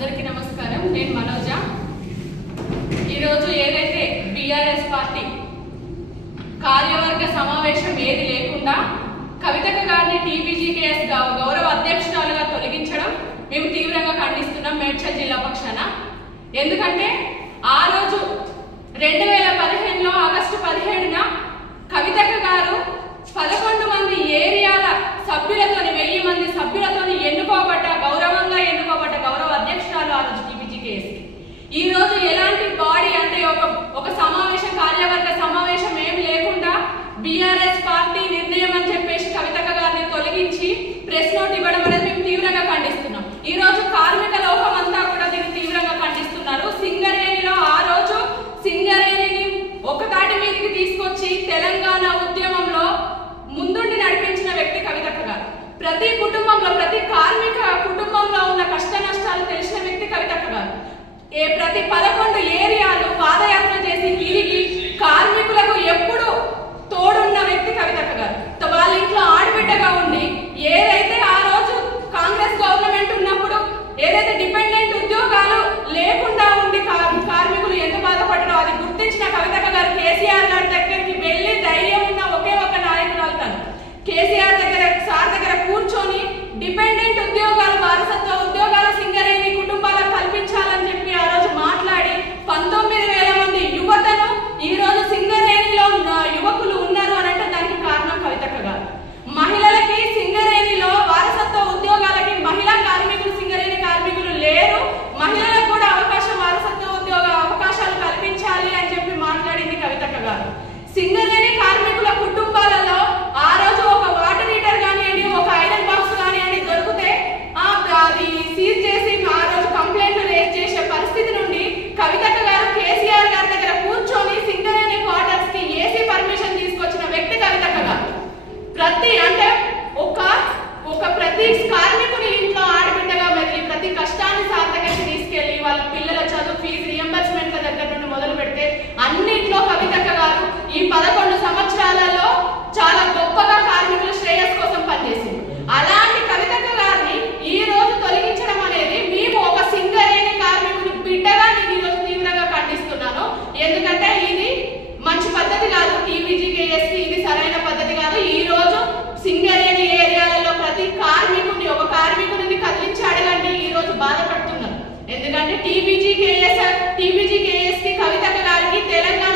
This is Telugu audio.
అందరికీ నమస్కారం. నేను మనోజ. ఈరోజు ఏదైతే బీఆర్ఎస్ పార్టీ కార్యవర్గ సమావేశం ఏది లేకుండా కవితక గారిని టీబీజీకేఎస్ గౌ- గౌరవ అధ్యక్షురాలుగా తొలగించడం మేము తీవ్రంగా ఖండిస్తున్నాం మేడ్చల్ జిల్లా పక్షాన. ఎందుకంటే ఆ రోజు రెండు సమావేశం కార్యవర్గ సమావేశం ఏమి లేకుండా బీఆర్ఎస్ పార్టీ నిర్ణయం అని చెప్పేసి కవితక గారిని తొలగించి ప్రెస్ నోట్ ఇవ్వడం అనేది మేము తీవ్రంగా ఖండిస్తున్నాం. ఈ రోజు కార్మిక లోకం అంతా కూడా దీన్ని తీవ్రంగా ఖండిస్తున్నారు. సింగరేణిలో ఆ రోజు సింగరేణిని ఒకతాటి మీదకి తీసుకొచ్చి తెలంగాణ ఉద్యమంలో ముందుండి నడిపించిన వ్యక్తి కవితక గారు. ప్రతి కుటుంబంలో ప్రతి కార్మిక కుటుంబంలో ఉన్న కష్ట నష్టాలు తెలిసిన వ్యక్తి కవితక గారు. ఏ ప్రతి పదకొండు ఏరియా పాదయాత్ర చేసి తిరిగి కార్మికులకు ఎప్పుడు తోడున్న వ్యక్తి కవితక్క గారు త- వాళ్ళ ఇంట్లో ఆడబిడ్డగా ఉండి ఏదైతే ఆ రోజు కాంగ్రెస్ గవర్నమెంట్ ఉన్నప్పుడు ఏదైతే ఉద్యోగాలు లేకుండా ఉండి కార్మికులు ఎంత బాధపడ్డారో అది గుర్తించిన కవితక గారు కేసీఆర్ గారి దగ్గరికి వెళ్ళి ధైర్యం ఉన్న ఒకే ఒక నాయకురాలు తను కేసీఆర్ దగ్గర సార్ దగ్గర కూర్చొని డిపెండెంట్ ఉద్యోగాలు వారసత్వ ఉద్యోగాలు సింగరేణి కుటుంబాలకు కల్పించాలి చెప్పి ఆ రోజు మాట్లాడి పంతొమ్మిది వేల మంది యువతను ఈ రోజు సింగరేణిలో ఉన్న యువకులు ఉన్నారు అని అంటే దానికి కారణం కవితక్క గారు మహిళలకి సింగరేణిలో వారసత్వ ఉద్యోగాలకి మహిళా కార్మికులు సింగరేణి కార్మికులు లేరు మహిళలకు కూడా అవకాశం వారసత్వ ఉద్యోగ అవకాశాలు కల్పించాలి అని చెప్పి మాట్లాడింది కవితక్క గారు సింగరేణి కార్మికుల కుటుంబాలలో ఆ రోజు ఒక వాటర్ హీటర్ కానివ్వండి ఒక ఐరన్ బాక్స్ కానివ్వండి దొరికితే ఆ అది సీజ్ చేసి ఆ రోజు కంప్లైంట్లు రేజ్ చేసే పరిస్థితి నుండి కవితక్క గారు కేసీఆర్ గారి దగ్గర కూర్చొని సింగరేణి క్వార్టర్స్కి ఏసీ పర్మిషన్ తీసుకొచ్చిన వ్యక్తి కవితక్క గారు ప్రతి అంటే ఒక ఒక ప్రతి కార్మికుని ఇంట్లో ఆడబిడ్డగా మెదిలి ప్రతి కష్టాన్ని సార్థకకి తీసుకెళ్ళి వాళ్ళ పిల్లల చదువు ఫీజు రియంబర్స్మెంట్ల దగ్గర నుండి మొదలు పెడితే అన్నిట్లో కవితక్క గారు ఈ పదకొండు సంవత్సరాలలో చాలా గొప్పగా కార్మికుల శ్రేయస్ కోసం పనిచేసింది. అలాంటి కవితక్క గారిని ఈ రోజు తొలగించడం అనేది మేము ఒక సింగరేణి కార్మికుని బిడ్డగా నేను ఈ రోజు తీవ్రంగా ఖండిస్తున్నాను. ఎందుకంటే ఇది మంచి పద్ధతి కాదు. టీబీజీకేఎస్కి ఇది సరైన పద్ధతి కాదు ఈ రోజు సింగరేణి ఏరియాలలో ప్రతి కార్మికుని ఒక కార్మికుడిని కదిలించి అడగండి ఈ రోజు బాధపడుతున్నారు ఎందుకంటే టీబీజీకేఎస్ టీబీజీకేఎస్కి కవితక్క గారికి తెలంగాణ